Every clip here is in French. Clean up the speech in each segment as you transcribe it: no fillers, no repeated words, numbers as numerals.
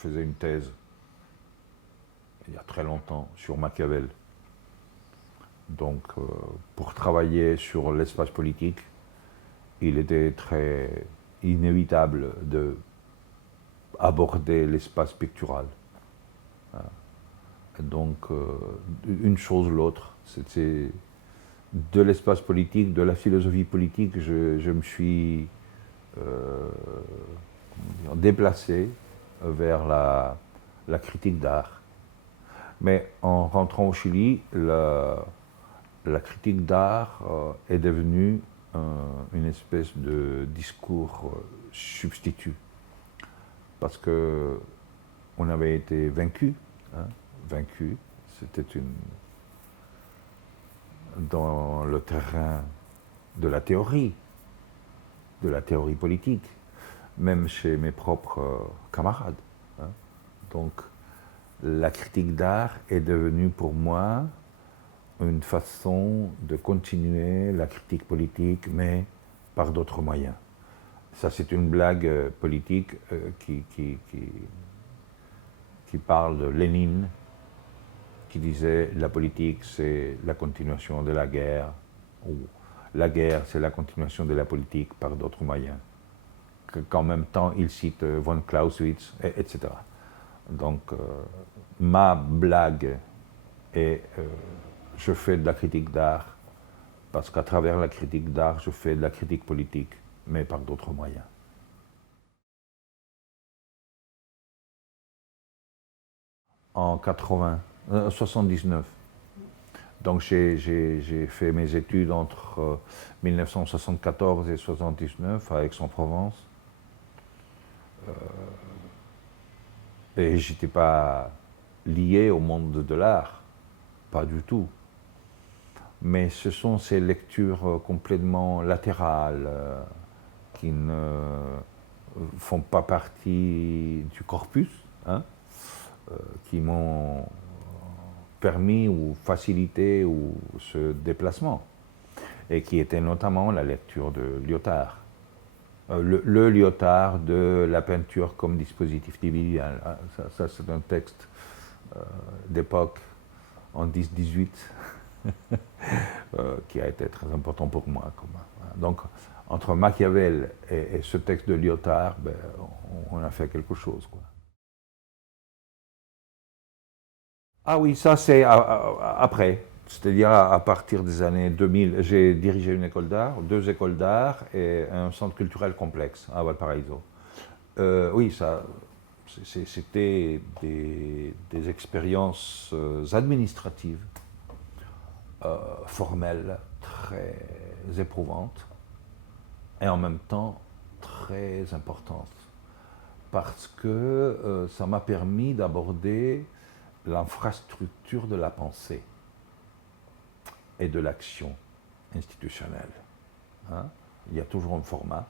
faisais une thèse, il y a très longtemps, sur Machiavel. Donc, pour travailler sur l'espace politique, il était très inévitable d'aborder l'espace pictural. Donc, une chose ou l'autre, c'était de l'espace politique, de la philosophie politique, je me suis déplacé vers la critique d'art. Mais en rentrant au Chili, la critique d'art est devenue une espèce de discours substitut. Parce qu'on avait été vaincu. Vaincu, c'était dans le terrain de la théorie politique, même chez mes propres camarades. Donc, la critique d'art est devenue pour moi une façon de continuer la critique politique, mais par d'autres moyens. Ça, c'est une blague politique qui parle de Lénine, qui disait la politique, c'est la continuation de la guerre, ou la guerre, c'est la continuation de la politique par d'autres moyens. Qu'en même temps, il cite von Clausewitz, etc. Donc, ma blague est je fais de la critique d'art parce qu'à travers la critique d'art, je fais de la critique politique, mais par d'autres moyens. En 79. Donc j'ai fait mes études entre 1974 et 79 à Aix-en-Provence. Et je n'étais pas lié au monde de l'art, pas du tout. Mais ce sont ces lectures complètement latérales qui ne font pas partie du corpus, qui m'ont permis ou facilité ce déplacement, et qui était notamment la lecture de Lyotard. Le Lyotard de la peinture comme dispositif dividial. Ça c'est un texte d'époque en 10-18 qui a été très important pour moi. Donc, entre Machiavel et ce texte de Lyotard, ben, on a fait quelque chose, quoi. Ah oui, ça c'est après, c'est-à-dire à partir des années 2000. J'ai dirigé une école d'art, 2 écoles d'art et un centre culturel complexe à Valparaiso. Oui, ça, c'était des expériences administratives, formelles, très éprouvantes et en même temps très importantes. Parce que ça m'a permis d'aborder l'infrastructure de la pensée et de l'action institutionnelle. Il y a toujours un format.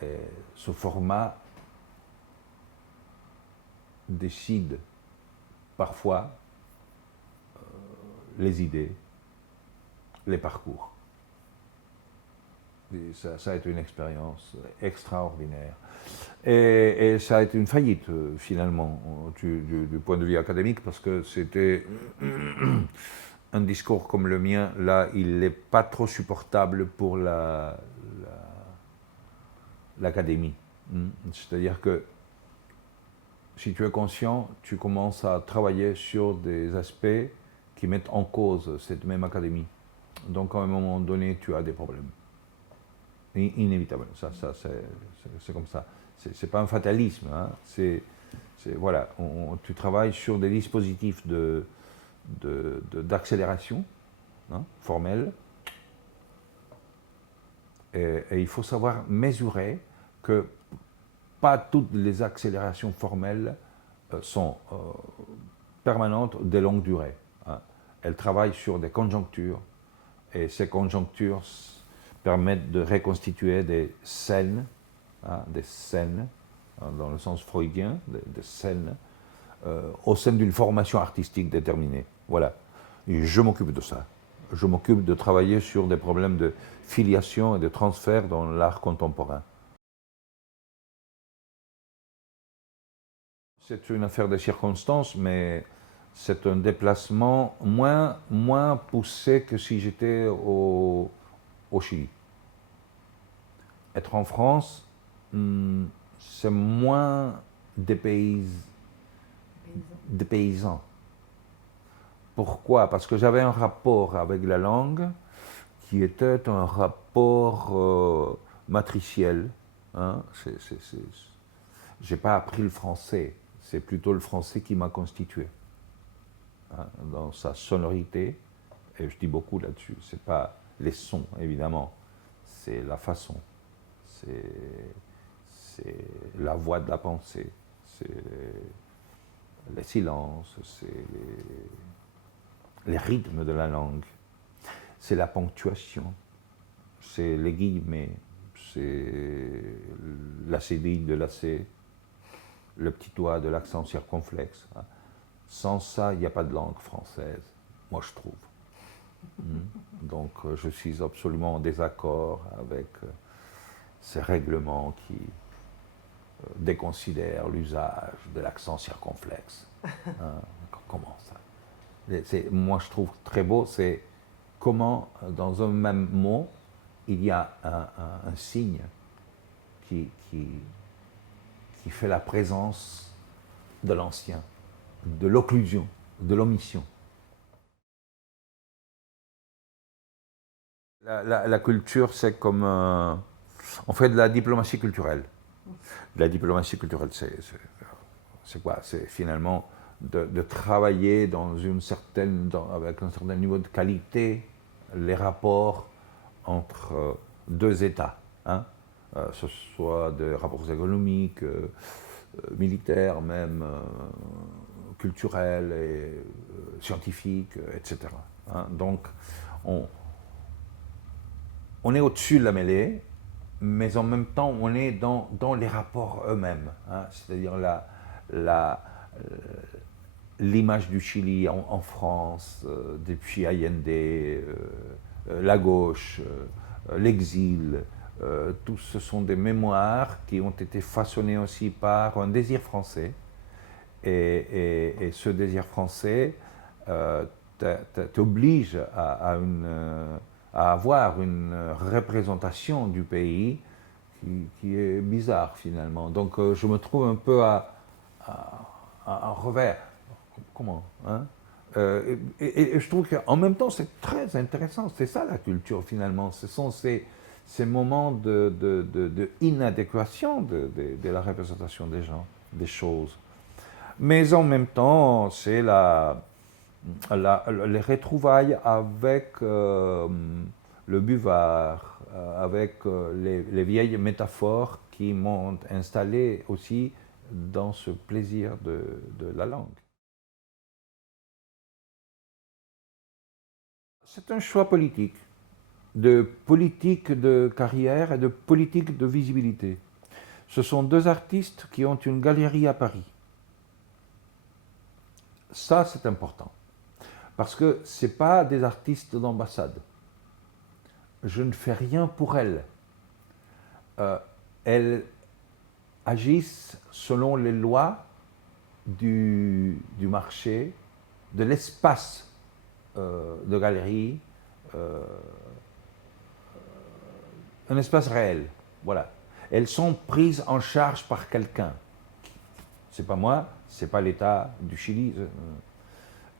Et ce format décide parfois les idées, les parcours. Et ça a été une expérience extraordinaire. Et ça a été une faillite, finalement, du point de vue académique, parce que c'était un discours comme le mien, là, il n'est pas trop supportable pour l'académie. C'est-à-dire que si tu es conscient, tu commences à travailler sur des aspects qui mettent en cause cette même académie. Donc, à un moment donné, tu as des problèmes. Inévitable. Ça c'est comme ça. C'est pas un fatalisme. Voilà, tu travailles sur des dispositifs d'accélération formelle. Et il faut savoir mesurer que pas toutes les accélérations formelles sont permanentes de longue durée. Elles travaillent sur des conjonctures. Et ces conjonctures permettent de reconstituer des scènes, dans le sens freudien, des scènes, au sein d'une formation artistique déterminée. Voilà. Et je m'occupe de ça. Je m'occupe de travailler sur des problèmes de filiation et de transfert dans l'art contemporain. C'est une affaire de circonstances, mais c'est un déplacement moins poussé que si j'étais au Chili. Être en France, c'est moins dépaysant. Pourquoi? Parce que j'avais un rapport avec la langue qui était un rapport matriciel. Hein? Je n'ai pas appris le français, c'est plutôt le français qui m'a constitué. Hein? Dans sa sonorité, et je dis beaucoup là-dessus, ce n'est pas les sons, évidemment, c'est la façon, c'est la voix de la pensée, c'est les silences, c'est les rythmes de la langue, c'est la ponctuation, c'est les guillemets, c'est la cédille de la C, le petit doigt de l'accent circonflexe. Sans ça, il n'y a pas de langue française, moi je trouve. Donc je suis absolument en désaccord avec ces règlements qui déconsidèrent l'usage de l'accent circonflexe. Comment ça? Moi je trouve très beau, c'est comment dans un même mot, il y a un signe qui fait la présence de l'ancien, de l'occlusion, de l'omission. La culture, c'est comme... on fait de la diplomatie culturelle. La diplomatie culturelle, c'est quoi? C'est finalement de travailler avec un certain niveau de qualité les rapports entre deux États. Hein? Ce soit des rapports économiques, militaires, même culturels, et, scientifiques, etc. Hein? Donc, on est au-dessus de la mêlée, mais en même temps, on est dans les rapports eux-mêmes. Hein? C'est-à-dire l'image du Chili en France, depuis Allende, la gauche, l'exil, tout ce sont des mémoires qui ont été façonnées aussi par un désir français. Et ce désir français t'oblige à avoir une représentation du pays qui est bizarre finalement. Donc je me trouve un peu à revers. Comment hein? Et je trouve qu'en même temps c'est très intéressant. C'est ça la culture finalement. Ce sont ces moments de inadéquation de la représentation des gens, des choses. Mais en même temps, c'est les retrouvailles avec le buvard, avec les vieilles métaphores qui m'ont installé aussi dans ce plaisir de la langue. C'est un choix politique de carrière et de politique de visibilité. Ce sont deux artistes qui ont une galerie à Paris. Ça, c'est important. Parce que ce n'est pas des artistes d'ambassade. Je ne fais rien pour elles. Elles agissent selon les lois du marché, de l'espace de galerie, un espace réel. Voilà. Elles sont prises en charge par quelqu'un. C'est pas moi, c'est pas l'État du Chili.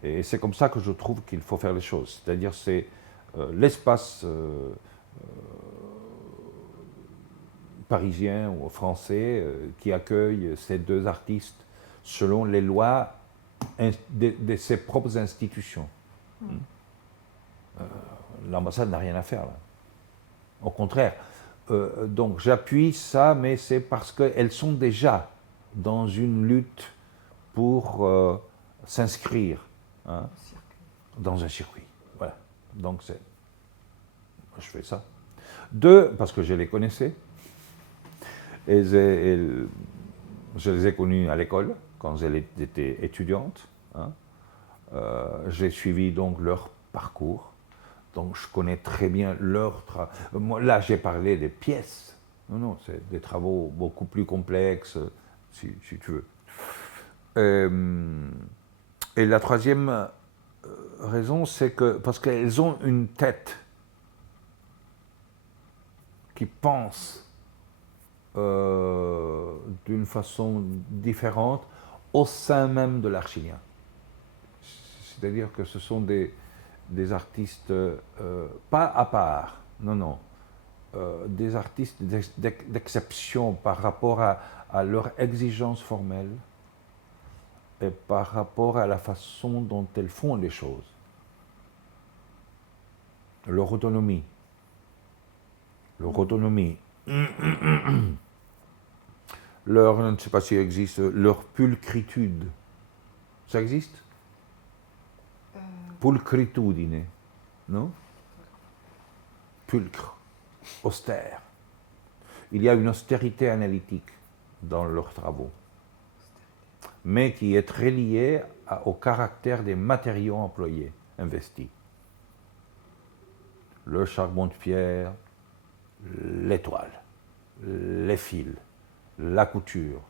Et c'est comme ça que je trouve qu'il faut faire les choses. C'est-à-dire c'est l'espace parisien ou français qui accueille ces deux artistes selon les lois de ses propres institutions. L'ambassade n'a rien à faire là. Au contraire. Donc j'appuie ça, mais c'est parce qu'elles sont déjà dans une lutte pour s'inscrire dans un circuit. Voilà. Donc je fais ça. Deux, parce que je les connaissais. Et je les ai connues à l'école, quand elles étaient étudiantes. Hein. J'ai suivi donc leur parcours. Donc je connais très bien leur travail. Là, j'ai parlé des pièces. Non, c'est des travaux beaucoup plus complexes, si tu veux. Et la troisième raison, c'est que parce qu'elles ont une tête qui pense d'une façon différente au sein même de l'art chilien. C'est-à-dire que ce sont des artistes pas à part, non, des artistes d'exception par rapport à leur exigence formelle et par rapport à la façon dont elles font les choses. Leur autonomie. Leur autonomie. Leur, je ne sais pas s'il existe, leur pulchritude. Ça existe? Pulcritudine, non? Pulcre, austère. Il y a une austérité analytique dans leurs travaux, mais qui est très liée au caractère des matériaux employés, investis. Le charbon de pierre, l'étoile, les fils, la couture,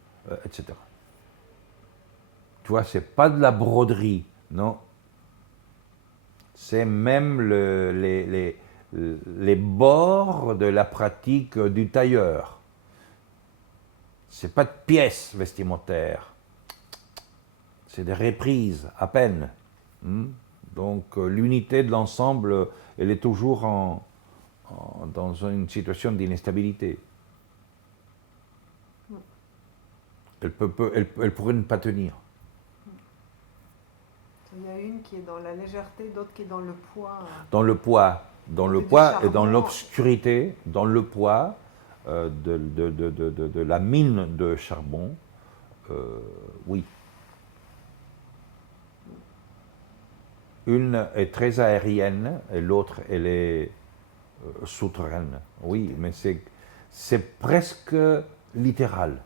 etc. Tu vois, c'est pas de la broderie, non. C'est même les bords de la pratique du tailleur. C'est pas de pièces vestimentaires. C'est des reprises, à peine. Donc l'unité de l'ensemble, elle est toujours dans une situation d'instabilité. Elle pourrait ne pas tenir. Il y a une qui est dans la légèreté, d'autres qui est dans le poids. Dans le poids et dans l'obscurité, dans le poids de la mine de charbon, oui. Une est très aérienne et l'autre, elle est souterraine. Oui, mais c'est presque littéral.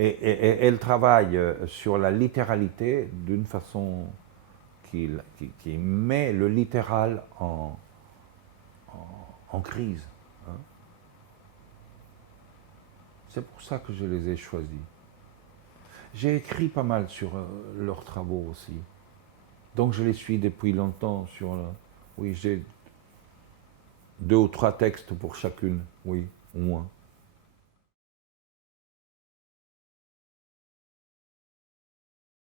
Et elle travaille sur la littéralité d'une façon qui met le littéral en crise. Hein. C'est pour ça que je les ai choisis. J'ai écrit pas mal sur leurs travaux aussi. Donc je les suis depuis longtemps sur... oui, j'ai 2 ou 3 textes pour chacune, oui, au moins.